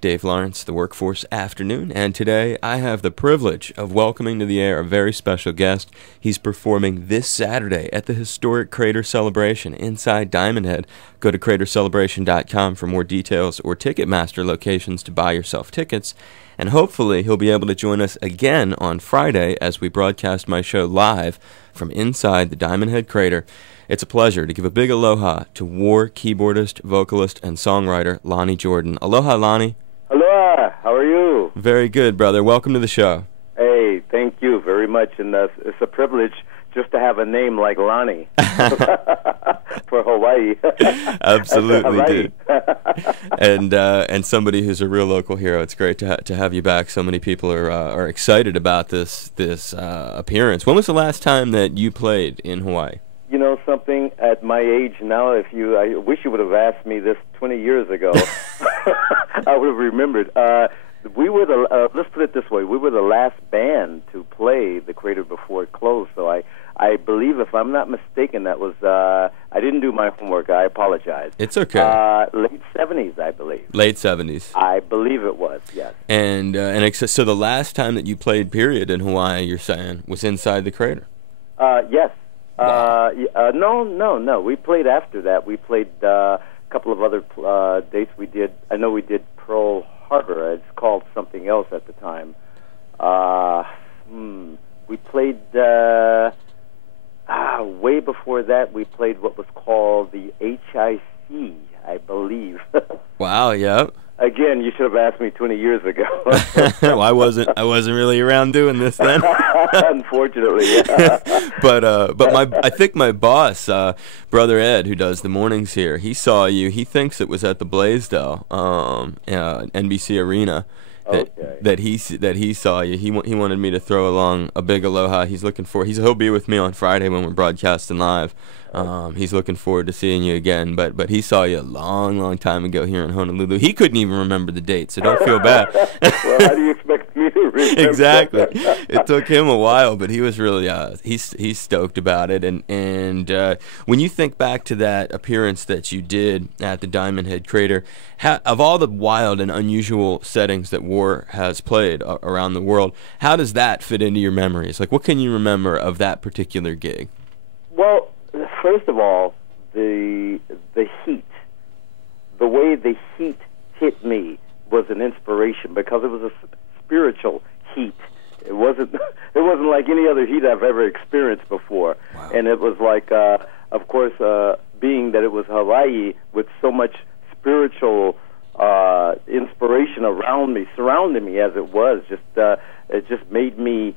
Dave Lawrence, the Workforce Afternoon, and today I have the privilege of welcoming to the air a very special guest. He's performing this Saturday at the historic Crater Celebration inside Diamond Head. Go to cratercelebration.com for more details or Ticketmaster locations to buy yourself tickets. And hopefully he'll be able to join us again on Friday as we broadcast my show live from inside the Diamond Head Crater. It's a pleasure to give a big aloha to war keyboardist, vocalist, and songwriter Lonnie Jordan. Aloha, Lonnie. Aloha, how are you? Very good, brother. Welcome to the show. Hey, thank you very much, and it's a privilege just to have a name like Lonnie for Hawaii. Absolutely, dude. And somebody who's a real local hero. It's great to have you back. So many people are excited about this appearance. When was the last time that you played in Hawaii? You know something, at my age now, I wish you would have asked me this 20 years ago. I would have remembered. We were let's put it this way, we were the last band to play the Crater before it closed, so I believe, if I'm not mistaken, that was, I didn't do my homework, I apologize. It's okay. Late 70s, I believe. Late 70s. I believe it was, yes. And so the last time that you played, period, in Hawaii, you're saying, was inside the Crater? Yes. Wow. No. We played after that. We played a couple of other dates. I know we did Pearl Harbor. It's called something else at the time. We played way before that. We played what was called the HIC, I believe. Wow. Yep. Again, you should have asked me 20 years ago. Well, I wasn't really around doing this then. Unfortunately, yeah. But I think my boss, Brother Ed, who does the mornings here, he saw you. He thinks it was at the Blaisdell, NBC Arena. That he saw you. He wanted me to throw along a big aloha. He'll be with me on Friday when we're broadcasting live. He's looking forward to seeing you again. But he saw you a long time ago here in Honolulu. He couldn't even remember the date, so don't feel bad. Well, how do you expect me to remember? Exactly. It took him a while, but he was really he's stoked about it. And when you think back to that appearance that you did at the Diamond Head Crater, of all the wild and unusual settings that war has played around the world, how does that fit into your memories? Like, what can you remember of that particular gig? Well, first of all, the heat, the way the heat hit me was an inspiration because it was a spiritual heat. It wasn't like any other heat I've ever experienced before. Wow. And it was like, of course, being that it was Hawaii with so much spiritual inspiration around me, surrounding me as it was, it just made me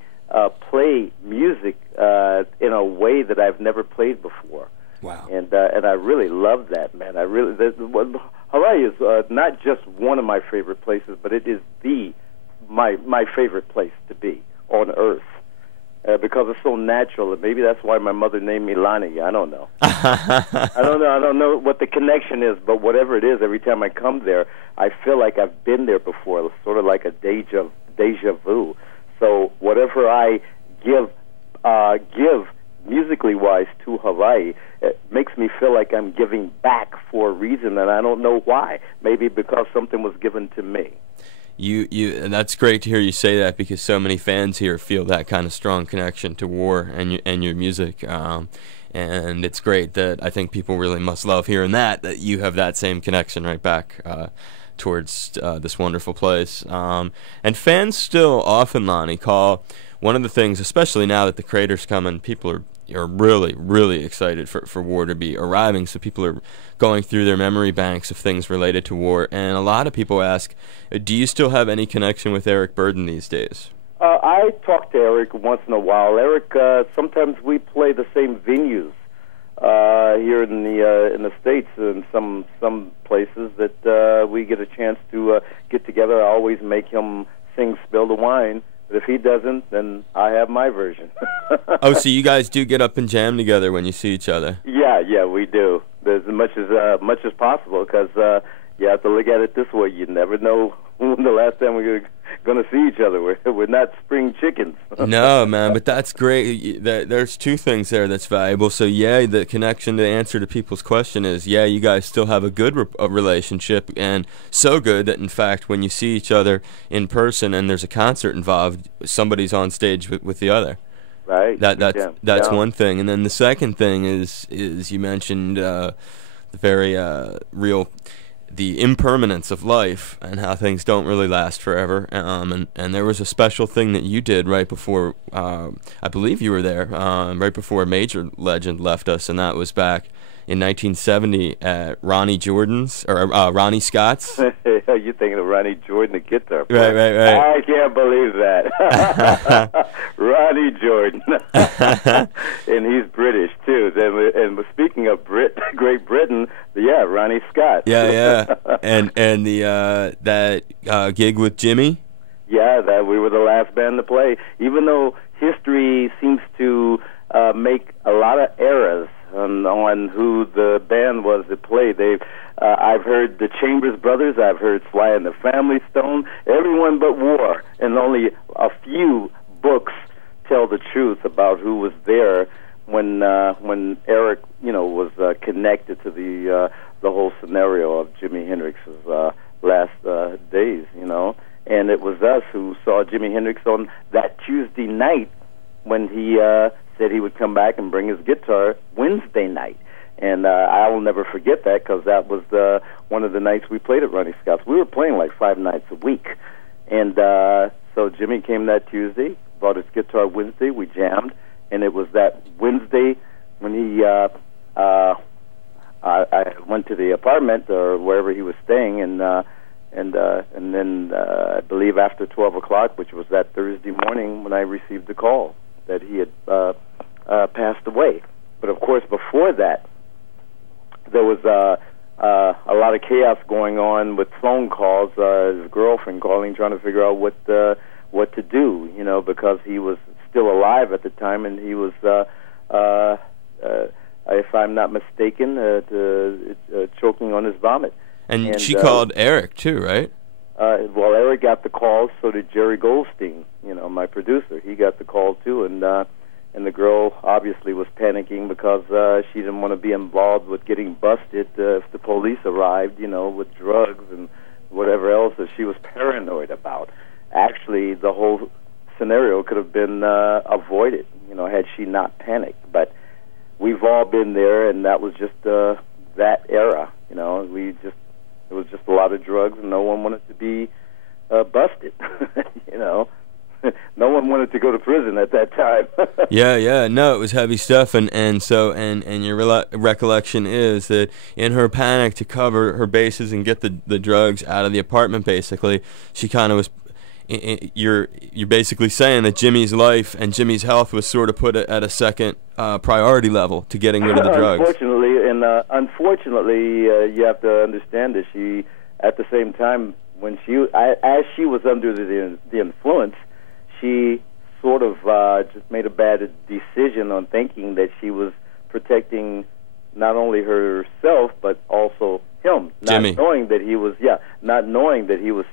play music in a way that I've never played before. Wow. And I really love that, man. Hawaii is not just one of my favorite places, but it is my favorite place to be on Earth. Because it's so natural, and maybe that's why my mother named me Lonnie. I don't know. I don't know what the connection is, but whatever it is, every time I come there, I feel like I've been there before. It's sort of like a deja vu. So whatever I give musically wise to Hawaii, it makes me feel like I'm giving back for a reason, and I don't know why. Maybe because something was given to me. And that's great to hear you say that, because so many fans here feel that kind of strong connection to war and your music, and it's great that I think people really must love hearing that you have that same connection right back towards this wonderful place. And fans still often, Lonnie, call one of the things, especially now that the Crater's coming, people are really excited for war to be arriving, so people are going through their memory banks of things related to war, and a lot of people ask, do you still have any connection with Eric Burden these days? I talk to Eric once in a while. Eric, sometimes we play the same venues here in the States, and some places that we get a chance to get together. I always make him sing "Spill the Wine." But if he doesn't, then I have my version. Oh, so you guys do get up and jam together when you see each other? Yeah, we do. There's as much as possible, because you have to look at it this way. You never know when the last time we're going to see each other. We're not spring chickens. No, man, but that's great. There's two things there that's valuable. So, yeah, the connection, the answer to people's question is, yeah, you guys still have a good relationship, and so good that, in fact, when you see each other in person and there's a concert involved, somebody's on stage with the other. Right. That's one thing. And then the second thing is you mentioned the very real, the impermanence of life and how things don't really last forever. And there was a special thing that you did right before, I believe you were there, right before a major legend left us, and that was back in 1970 at Ronnie Jordan's, or Ronnie Scott's. You're thinking of Ronnie Jordan, the guitar player. Right. I can't believe that. Ronnie Jordan. And he's British, too. And speaking of Great Britain, yeah, Ronnie Scott. Yeah. And that gig with Jimmy? Yeah, that we were the last band to play. Even though history seems to make a lot of errors on who the band was that played. I've heard the Chambers Brothers, I've heard Sly and the Family Stone, everyone but War, and only a few books tell the truth about who was there when Eric, was connected to the whole scenario of Jimi Hendrix's last days, and it was us who saw Jimi Hendrix on that Tuesday night when he said he would come back and bring his guitar Wednesday night. And I will never forget that, because that was one of the nights we played at Ronnie Scott's. We were playing like 5 nights a week. And so Jimmy came that Tuesday, brought his guitar Wednesday, we jammed, and it was that Wednesday when he I went to the apartment or wherever he was staying, and then I believe after 12 o'clock, which was that Thursday morning, when I received the call that he had passed away. But of course, before that, there was a lot of chaos going on with phone calls. His girlfriend calling, trying to figure out what to do, because he was still alive at the time, and he was, if I'm not mistaken, choking on his vomit. And she called Eric too, right? Well, Eric got the call. So did Jerry Goldstein, my producer. He got the call too, and the girl obviously was panicking because she didn't want to be involved with getting busted if the police arrived, with drugs and whatever else that she was paranoid about. Actually, the whole scenario could have been avoided, had she not panicked. But we've all been there, and that was just that era. It was just a lot of drugs, and no one wanted to be busted. No one wanted to go to prison at that time. Yeah, no, it was heavy stuff, and your recollection is that in her panic to cover her bases and get the drugs out of the apartment, basically, she kind of was. You're basically saying that Jimmy's life and Jimmy's health was sort of put at a second priority level to getting rid of the drugs. Unfortunately, you have to understand that she, at the same time, as she was under the influence, she sort of just made a bad decision on thinking that she was protecting not only herself but also him, Jimmy. not knowing that he was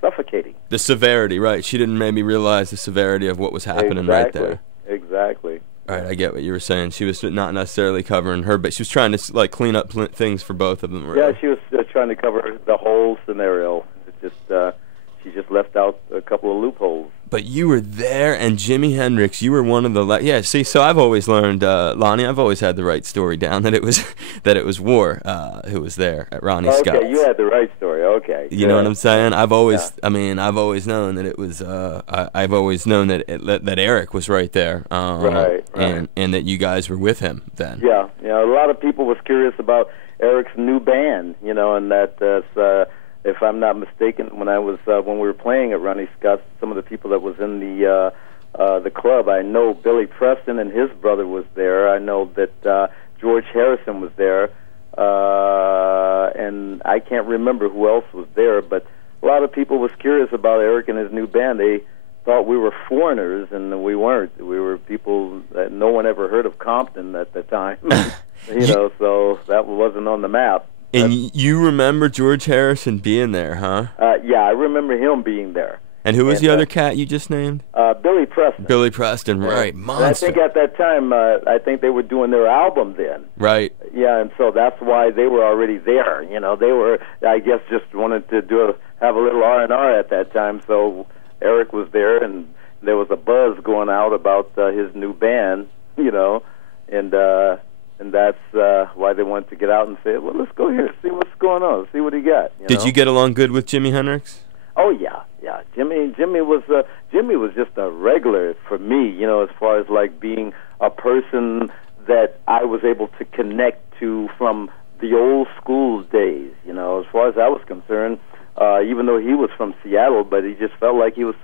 suffocating. The severity, right? She didn't maybe realize the severity of what was happening right there. Exactly. All right, I get what you were saying. She was not necessarily covering her, but she was trying to clean up things for both of them. Really. Yeah, she was trying to cover the whole scenario. She just left out a couple of loopholes. But you were there, and Jimi Hendrix, you were one of the see. So I've always learned, Lonnie, I've always had the right story down, that it was War who was there at Ronnie Scott's. Okay, you had the right story. Okay, you know what I'm saying? I've always known that it was. I've always known that Eric was right there, right. and that you guys were with him then. Yeah, a lot of people was curious about Eric's new band, and that. If I'm not mistaken, when we were playing at Ronnie Scott's, some of the people that was in the club, I know Billy Preston and his brother was there. I know that George Harrison was there, and I can't remember who else was there. But a lot of people was curious about Eric and his new band. They thought we were foreigners, and we weren't. We were people that no one ever heard of Compton at the time. So that wasn't on the map. And you remember George Harrison being there, huh? Yeah, I remember him being there. And who was the other cat you just named? Billy Preston. Billy Preston, right. Monster. And I think at that time, I think they were doing their album then. Right. Yeah, and so that's why they were already there. You know, they were, I guess, just wanted to have a little R&R at that time. So Eric was there, and there was a buzz going out about his new band, you know, and that's why they wanted to get out and say, well, let's go here, see what's going on, see what he got. Did you get along good with Jimi Hendrix? Oh yeah. Jimmy was just a regular for me, you know, as far as like being a person that I was able to connect to from the old school days. You know, as far as I was concerned, even though he was from Seattle, but he just felt like he was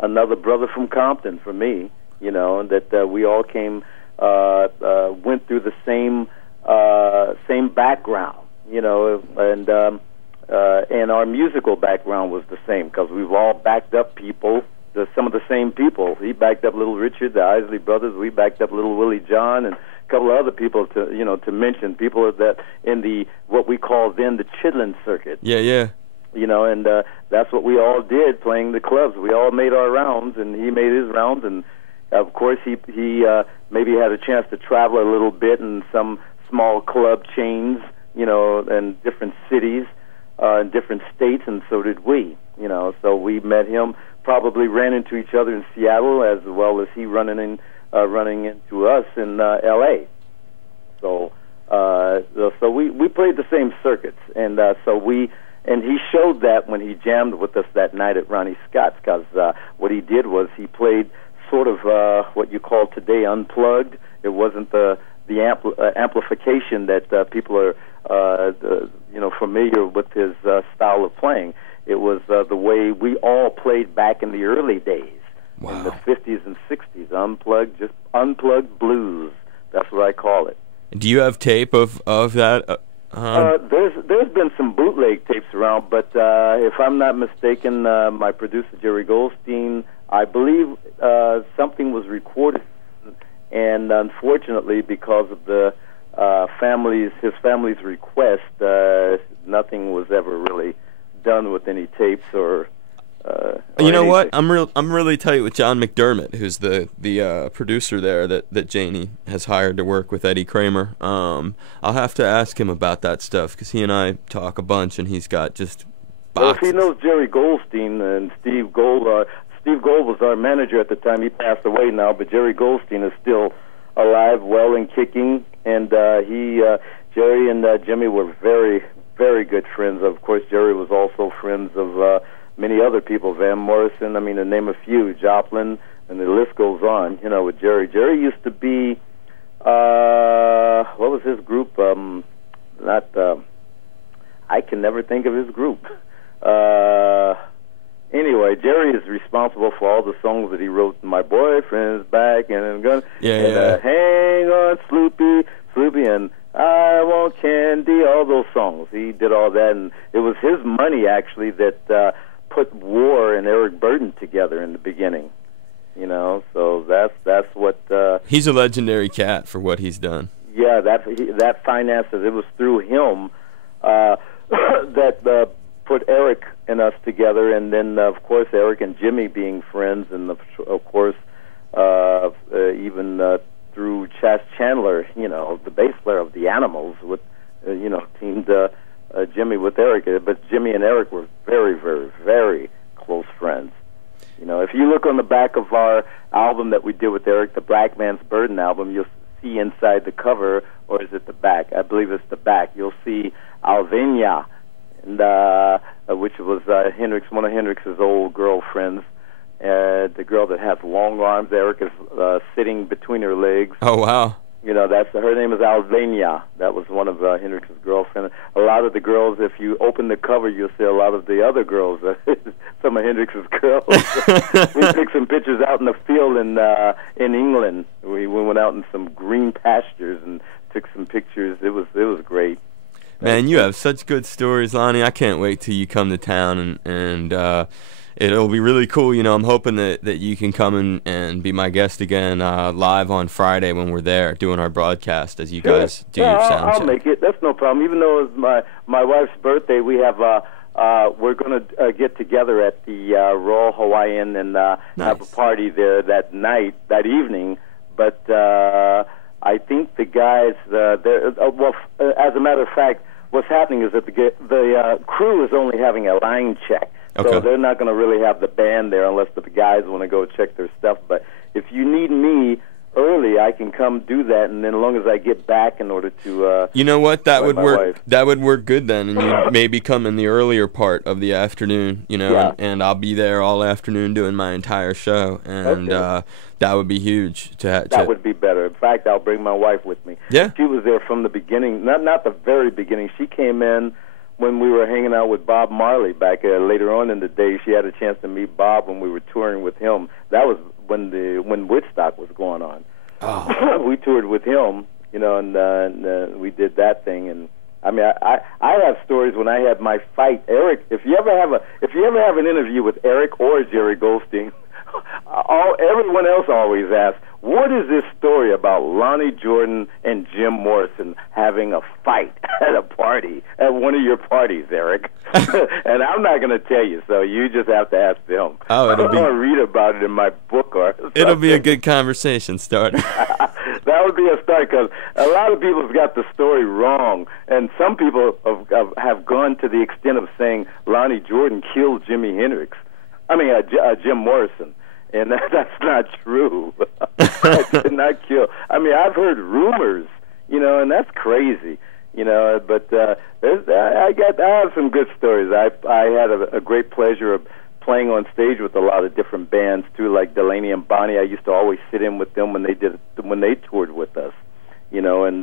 another brother from Compton for me. You know, and that we all went through the same background. You know, and our musical background was the same because we've all backed up people, some of the same people. He backed up Little Richard, the Isley Brothers. We backed up Little Willie John, and a couple of other people to mention. People that in what we call then the Chitlin circuit. Yeah. You know, and that's what we all did, playing the clubs. We all made our rounds, and he made his rounds, and of course he maybe had a chance to travel a little bit in some small club chains, you know, in different cities. In different states, and so did we. You know, so we met him. Probably ran into each other in Seattle, as well as he running into us in L.A. So we played the same circuits, and he showed that when he jammed with us that night at Ronnie Scott's, because what he did was he played sort of what you call today unplugged. It wasn't the amplification that people are familiar with his style of playing. It was the way we all played back in the early days, in the 50s and 60s, just unplugged blues. That's what I call it. Do you have tape of that? There's been some bootleg tapes around, but if I'm not mistaken, my producer Jerry Goldstein, I believe something was recorded, and unfortunately, because of the his family's request, nothing was ever really done with any tapes or you know anything. what? I'm really tight with John McDermott, who's the producer there that Janie has hired to work with Eddie Kramer. I'll have to ask him about that stuff because he and I talk a bunch, and he's got just boxes. Well, if he knows Jerry Goldstein and Steve Gold. Steve Gold was our manager at the time. He passed away now, but Jerry Goldstein is still alive, well and kicking. And Jerry and Jimmy were very, very good friends. Of course, Jerry was also friends of many other people, Van Morrison, I mean, to name a few, Joplin, and the list goes on, you know, with Jerry. Jerry used to be, what was his group? I can never think of his group. Anyway, Jerry is responsible for all the songs that he wrote. My boyfriend's back, and I'm gonna hang on, Sloopy, and I want candy. All those songs, he did all that, and it was his money actually that put War and Eric Burden together in the beginning. You know, so that's what. He's a legendary cat for what he's done. Yeah, that finances. It was through him that put Eric and us together, and then of course Eric and Jimmy being friends, and of course even through Chas Chandler, you know, the bass player of the Animals, with teamed Jimmy with Eric. But Jimmy and Eric were very, very, very close friends. You know, if you look on the back of our album that we did with Eric, the Black Man's Burden album, you'll see inside the cover, or is it the back? I believe it's the back. You'll see Alvenia, and which was one of Hendrix's old girlfriends, the girl that has long arms. Eric is sitting between her legs. Oh wow! You know, her name is Alvenia. That was one of Hendrix's girlfriends. A lot of the girls, if you open the cover, you'll see a lot of the other girls. Some of Hendrix's girls. We took some pictures out in the field in England. We went out in some green pastures and took some pictures. It was great. Man, you have such good stories, Lonnie. I can't wait till you come to town, and it'll be really cool. You know, I'm hoping that you can come and be my guest again live on Friday when we're there doing our broadcast as you guys do your sound check. I'll make it. That's no problem. Even though it's my wife's birthday, we have we're going to get together at the Royal Hawaiian and have a party there that evening. But I think the guys, as a matter of fact, what's happening is that the crew is only having a line check. Okay. So they're not going to really have the band there unless the guys want to go check their stuff. But if you need me early, I can come do that, and then as long as I get back in order to you know what, that would work. wife. That would work good then, and you maybe come in the earlier part of the afternoon, Yeah. and I'll be there all afternoon doing my entire show, and that would be huge. That would be better. In fact, I'll bring my wife with me. Yeah. She was there from the beginning, not the very beginning. She came in when we were hanging out with Bob Marley back later on in the day. She had a chance to meet Bob when we were touring with him. That was when Woodstock was going on. Oh. We toured with him, and we did that thing. And I mean, I have stories when I had my fight. Eric, if you ever have an interview with Eric or Jerry Goldstein, everyone else always asks, what is this story about Lonnie Jordan and Jim Morrison having a fight at a party, at one of your parties, Eric? And I'm not going to tell you, so you just have to ask them. Oh, or read about it in my book or something. It'll be a good conversation starter. That would be a start, because a lot of people have got the story wrong, and some people have gone to the extent of saying Lonnie Jordan killed Jim Morrison. And that's not true. I did not kill. I mean, I've heard rumors, and that's crazy, But I have some good stories. I had a great pleasure of playing on stage with a lot of different bands too, like Delaney and Bonnie. I used to always sit in with them when they toured with us, and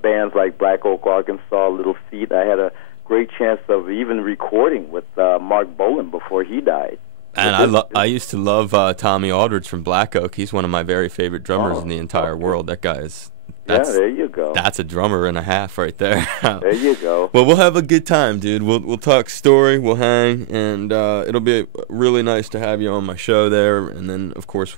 bands like Black Oak, Arkansas, Little Feat. I had a great chance of even recording with Mark Bolan before he died. And I used to love Tommy Aldridge from Black Oak. He's one of my very favorite drummers in the entire world. That guy is... there you go. That's a drummer and a half right there. There you go. Well, we'll have a good time, dude. We'll talk story, we'll hang, and it'll be really nice to have you on my show there. And then, of course,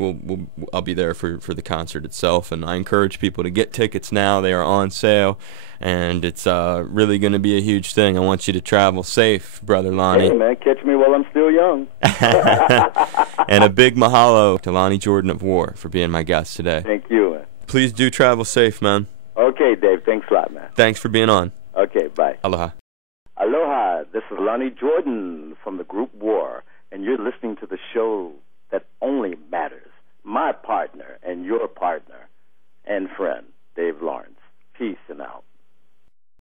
I'll be there for the concert itself. And I encourage people to get tickets now. They are on sale, and it's really going to be a huge thing. I want you to travel safe, Brother Lonnie. Hey, man, catch me while I'm still young. And a big mahalo to Lonnie Jordan of War for being my guest today. Thank you, man. Please do travel safe, man. Okay, Dave. Thanks a lot, man. Thanks for being on. Okay, bye. Aloha. Aloha. This is Lonnie Jordan from the group War, and you're listening to the show that only matters. My partner and your partner and friend, Dave Lawrence. Peace and out.